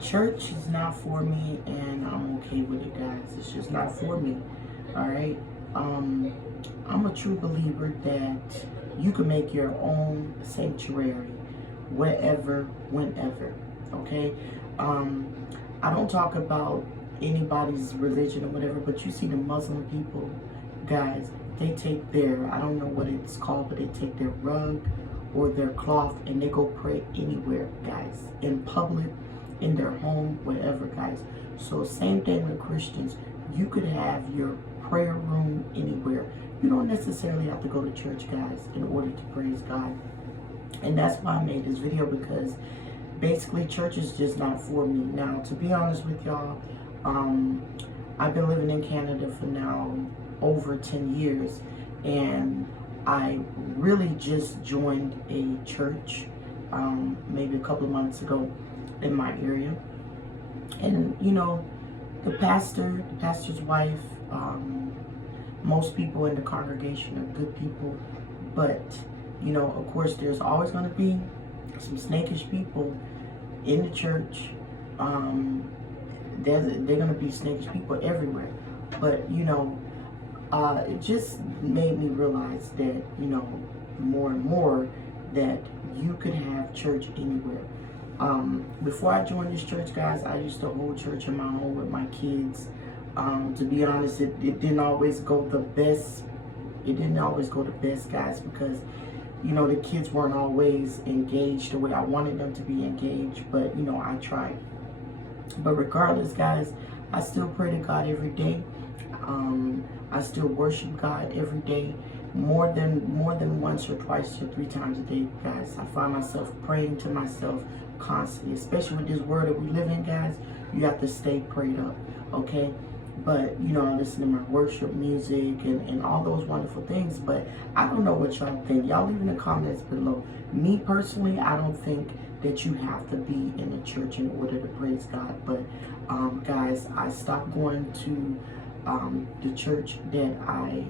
Church is not for me, and I'm okay with it, guys. It's just not for me. All right. Um, I'm a true believer that you can make your own sanctuary, wherever, whenever. Okay. Um, I don't talk about anybody's religion or whatever, but you see the Muslim people, guys. They take their, I don't know what it's called, but they take their rug or their cloth and they go pray anywhere, guys, in public, in their home, wherever, guys. So same thing with Christians. You could have your prayer room anywhere. You don't necessarily have to go to church, guys, in order to praise God. And that's why I made this video, because basically church is just not for me. Now, to be honest with y'all, I've been living in Canada for now over 10 years, and I really just joined a church maybe a couple of months ago in my area. And you know, the pastor's wife, most people in the congregation are good people, but you know, of course, there's always going to be some snakish people in the church. They're going to be snakish people everywhere, but you know, it just made me realize that, you know, more and more, that you could have church anywhere. Before I joined this church, guys, I used to hold church in my home with my kids. To be honest, it didn't always go the best. It didn't always go the best, guys, because, you know, the kids weren't always engaged the way I wanted them to be engaged. But, you know, I tried. But regardless, guys, I still pray to God every day. I still worship God every day, more than once or twice or 3 times a day, guys. I find myself praying to myself constantly, especially with this world that we live in, guys. You have to stay prayed up, okay? But, you know, I listen to my worship music and all those wonderful things. But I don't know what y'all think. Y'all leave in the comments below. Me personally, I don't think that you have to be in the church in order to praise God. But, guys, I stopped going to the church that I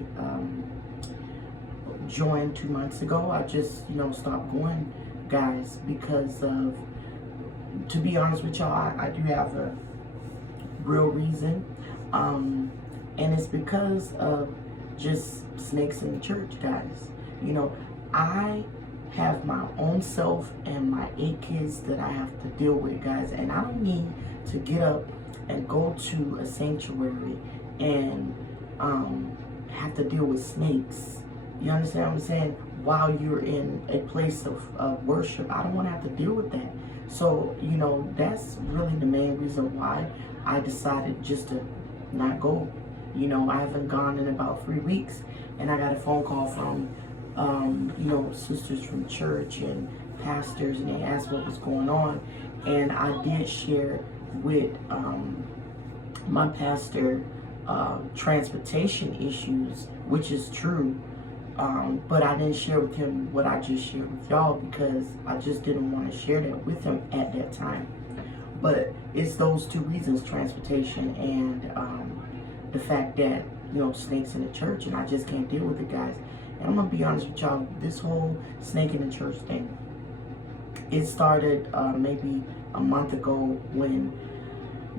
joined 2 months ago. I just, you know, stopped going, guys, because of, to be honest with y'all, I do have a real reason. And it's because of just snakes in the church, guys. You know, I have my own self and my 8 kids that I have to deal with, guys, and I don't need to get up and go to a sanctuary and have to deal with snakes. You understand what I'm saying? While you're in a place of worship, I don't want to have to deal with that. So, you know, that's really the main reason why I decided just to not go. You know, I haven't gone in about 3 weeks, and I got a phone call from, you know, sisters from church and pastors, and they asked what was going on. And I did share with my pastor transportation issues, which is true. But I didn't share with him what I just shared with y'all, because I just didn't want to share that with him at that time. But it's those 2 reasons, transportation and the fact that, you know, snakes in the church, and I just can't deal with it, guys. And I'm going to be honest with y'all, this whole snake in the church thing, it started maybe a month ago when,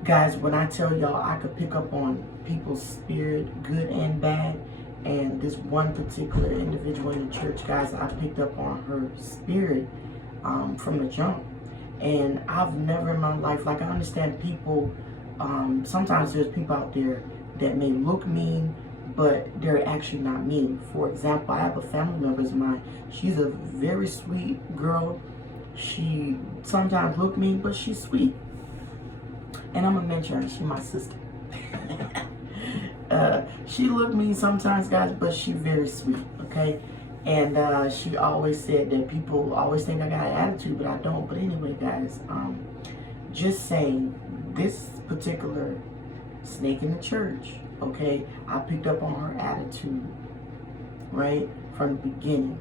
guys, when I tell y'all I could pick up on people's spirit, good and bad. And this one particular individual in the church, guys, I picked up on her spirit from the jump. And I've never in my life, like, I understand people, sometimes there's people out there that may look mean, but they're actually not mean. For example, I have a family member of mine. She's a very sweet girl. She sometimes look mean, but she's sweet. And I'm gonna mention her, she's my sister. She looked mean sometimes, guys, but she's very sweet, okay? And she always said that people always think I got an attitude, but I don't. But anyway, guys, just saying, this particular snake in the church, okay, I picked up on her attitude, right, from the beginning.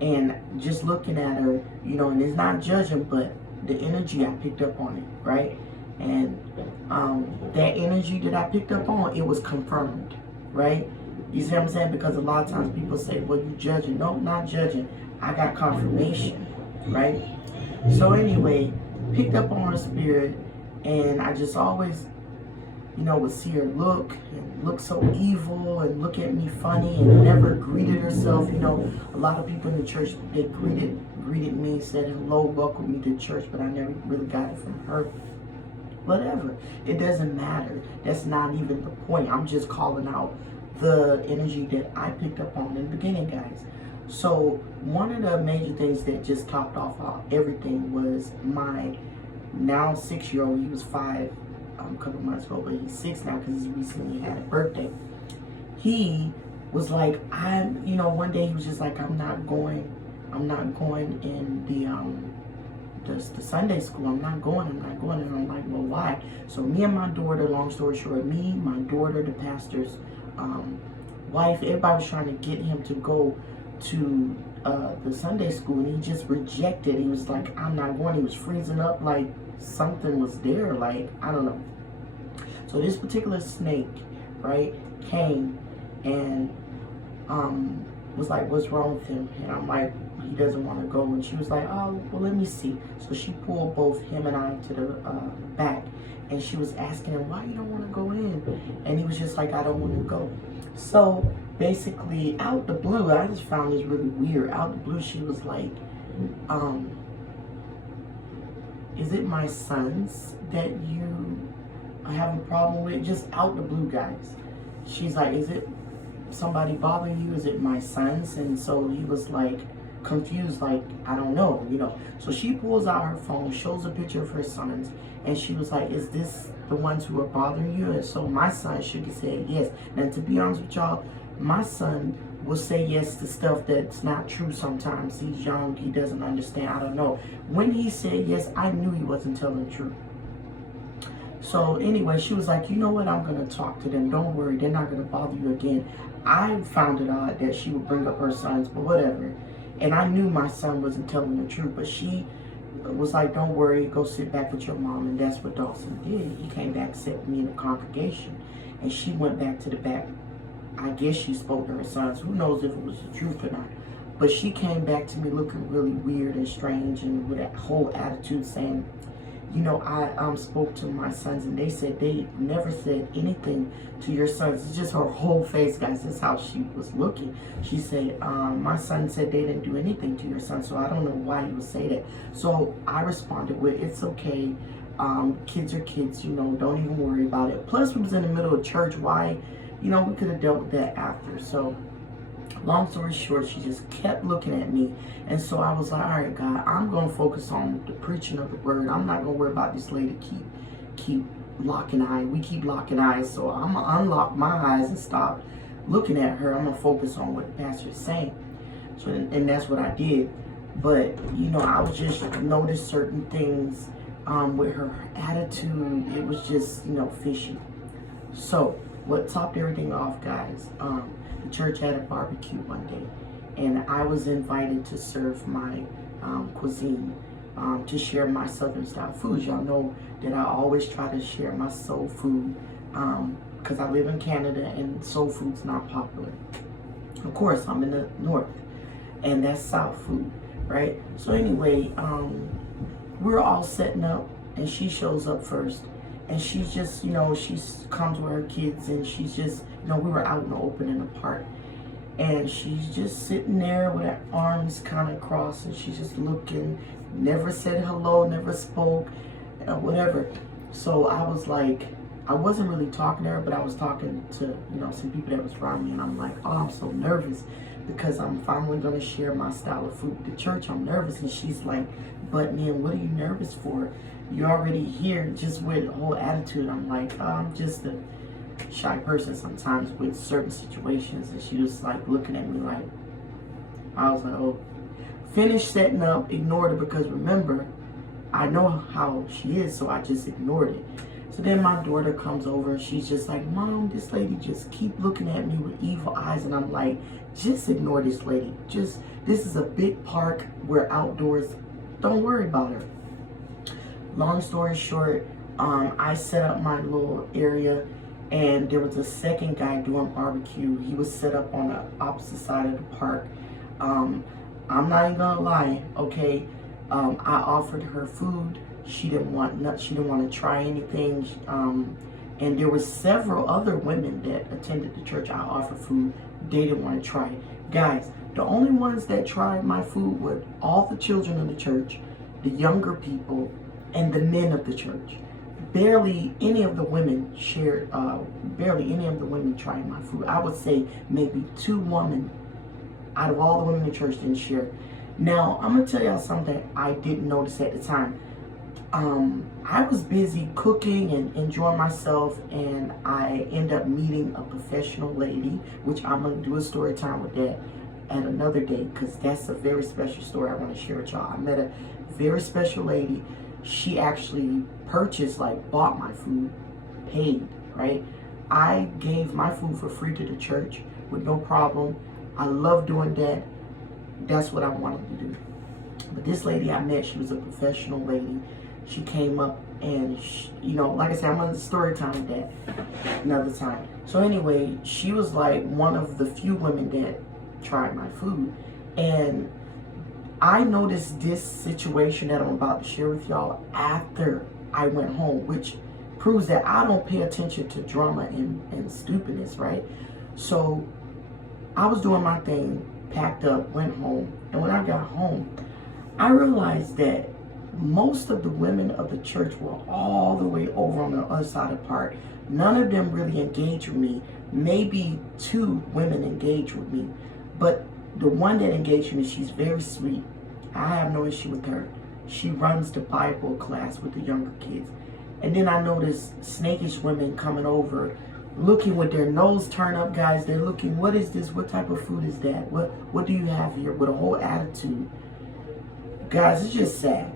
And just looking at her, you know, and it's not judging, but the energy, I picked up on it, right? And that energy that I picked up on, it was confirmed, right? You see what I'm saying? Because a lot of times people say, well, you judging. No, not judging. I got confirmation, right? So anyway, picked up on her spirit, And I just always, would see her look so evil and look at me funny and never greeted herself. A lot of people in the church, they greeted me, said hello, welcomed me to church, but I never really got it from her. Whatever. It doesn't matter. That's not even the point. I'm just calling out the energy that I picked up on in the beginning, guys. So one of the major things that just topped off everything was my now 6-year-old. He was 5 a couple months ago, but he's 6 now because he recently had a birthday. He was like, one day he was just like, I'm not going in the Sunday school. I'm not going. And I'm like, well, why? So me and my daughter, long story short, my daughter, the pastor's wife, everybody was trying to get him to go to the Sunday school, and he just rejected. He was like, I'm not going. He was freezing up like something was there, like, I don't know. So this particular snake, right, came and was like, what's wrong with him? And I'm like, he doesn't want to go. And she was like, oh, well, let me see. So she pulled both him and I to the back, and she was asking him, why you don't want to go in? And he was just like, I don't want to go. So basically, out the blue, I just found this really weird. Out the blue, she was like, is it my sons that you have a problem with? Just out the blue, guys. She's like, is it somebody bothering you? Is it my sons? And so he was like confused, like, I don't know, So she pulls out her phone, shows a picture of her sons, and she was like, is this the ones who are bothering you? And so my son shook his head, yes. And to be honest with y'all, my son will say yes to stuff that's not true sometimes. He's young, he doesn't understand, I don't know. When he said yes, I knew he wasn't telling the truth. So anyway, she was like, you know what, I'm going to talk to them. Don't worry, they're not going to bother you again. I found it odd that she would bring up her sons, but whatever. And I knew my son wasn't telling the truth, but she was like, don't worry, go sit back with your mom. And that's what Dawson did. He came back, sat with me in the congregation, and she went back to the back. I guess she spoke to her sons. Who knows if it was the truth or not. But she came back to me looking really weird and strange and with that whole attitude saying, I spoke to my sons and they said they never said anything to your sons. It's just her whole face, guys. That's how she was looking. She said, my son said they didn't do anything to your son, so I don't know why you would say that. So I responded with, it's okay. Kids are kids, don't even worry about it. Plus, we was in the middle of church. Why? We could have dealt with that after. So long story short, she just kept looking at me. And so I was like, all right, God, I'm going to focus on the preaching of the word. I'm not going to worry about this lady keep locking eyes. We keep locking eyes. So I'm going to unlock my eyes and stop looking at her. I'm going to focus on what the pastor is saying. So, and that's what I did. But, I was just notice certain things with her attitude. It was just, fishy. So what topped everything off, guys, the church had a barbecue one day, and I was invited to serve my cuisine, to share my southern style foods. Y'all know that I always try to share my soul food because I live in Canada and soul food's not popular. Of course, I'm in the north, and that's South food, right? So anyway, we're all setting up, and she shows up first. And she's just, she comes with her kids, and she's just, we were out in the open in the park. And she's just sitting there with her arms kind of crossed, and she's just looking, never said hello, never spoke, whatever. So I was like, I wasn't really talking to her, but I was talking to, some people that was around me, and I'm like, oh, I'm so nervous because I'm finally going to share my style of food with the church. I'm nervous. And she's like, but man, what are you nervous for? You're already here, just with the whole attitude. I'm like, I'm just a shy person sometimes with certain situations. And she was like looking at me like, I was like, oh. Finished setting up, ignored it because remember, I know how she is, so I just ignored it. So then my daughter comes over and she's just like, Mom, this lady just keep looking at me with evil eyes. And I'm like, just ignore this lady. This is a big park. We're outdoors. Don't worry about her. Long story short, I set up my little area, and there was a second guy doing barbecue. He was set up on the opposite side of the park. I'm not even gonna lie, okay? I offered her food. She didn't want to try anything. And there were several other women that attended the church. I offered food. They didn't want to try it. Guys, the only ones that tried my food were all the children in the church, the younger people, and the men of the church. Barely any of the women tried my food. I would say maybe 2 women out of all the women in the church didn't share. Now, I'm going to tell y'all something I didn't notice at the time. I was busy cooking and enjoying myself, and I end up meeting a professional lady, which I'm going to do a story time with that at another day, because that's a very special story I want to share with y'all. I met a very special lady. She actually purchased, like, bought my food, paid, right? I gave my food for free to the church with no problem. I love doing that. That's what I wanted to do. But this lady I met, she was a professional lady. She came up and, you know, like I said, I'm going to story time with that another time. So anyway, she was like one of the few women that tried my food. And I noticed this situation that I'm about to share with y'all after I went home, which proves that I don't pay attention to drama and stupidness, right? So I was doing my thing, packed up, went home. And when I got home, I realized that most of the women of the church were all the way over on the other side of the park. None of them really engaged with me. Maybe 2 women engaged with me. But the one that engaged with me, she's very sweet. I have no issue with her. She runs the Bible class with the younger kids. And then I noticed snakish women coming over, looking with their nose turned up, guys. They're looking, what is this? What type of food is that? What do you have here? With a whole attitude. Guys, it's just sad.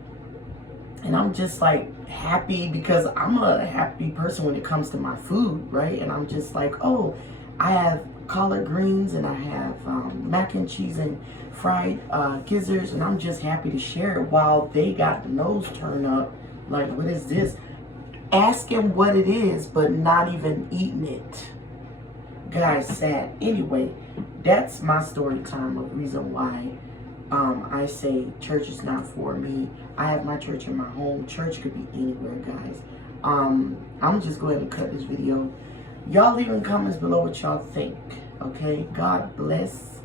And I'm just like happy because I'm a happy person when it comes to my food, right? And I'm just like, oh, I have collard greens and I have mac and cheese and fried gizzards, and I'm just happy to share it while they got the nose turned up. Like, what is this? Asking what it is, but not even eating it. Guys, sad. Anyway, that's my story time of reason why I say church is not for me. I have my church in my home. Church could be anywhere, guys. I'm just go ahead and cut this video. Y'all leave in comments below what y'all think. Okay, God bless.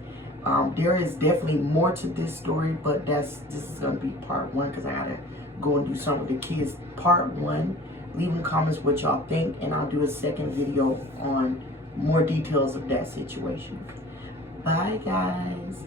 There is definitely more to this story, but this is gonna be part 1 because I gotta go and do something with the kids. Part 1. Leave in comments what y'all think, and I'll do a second video on more details of that situation. Bye, guys.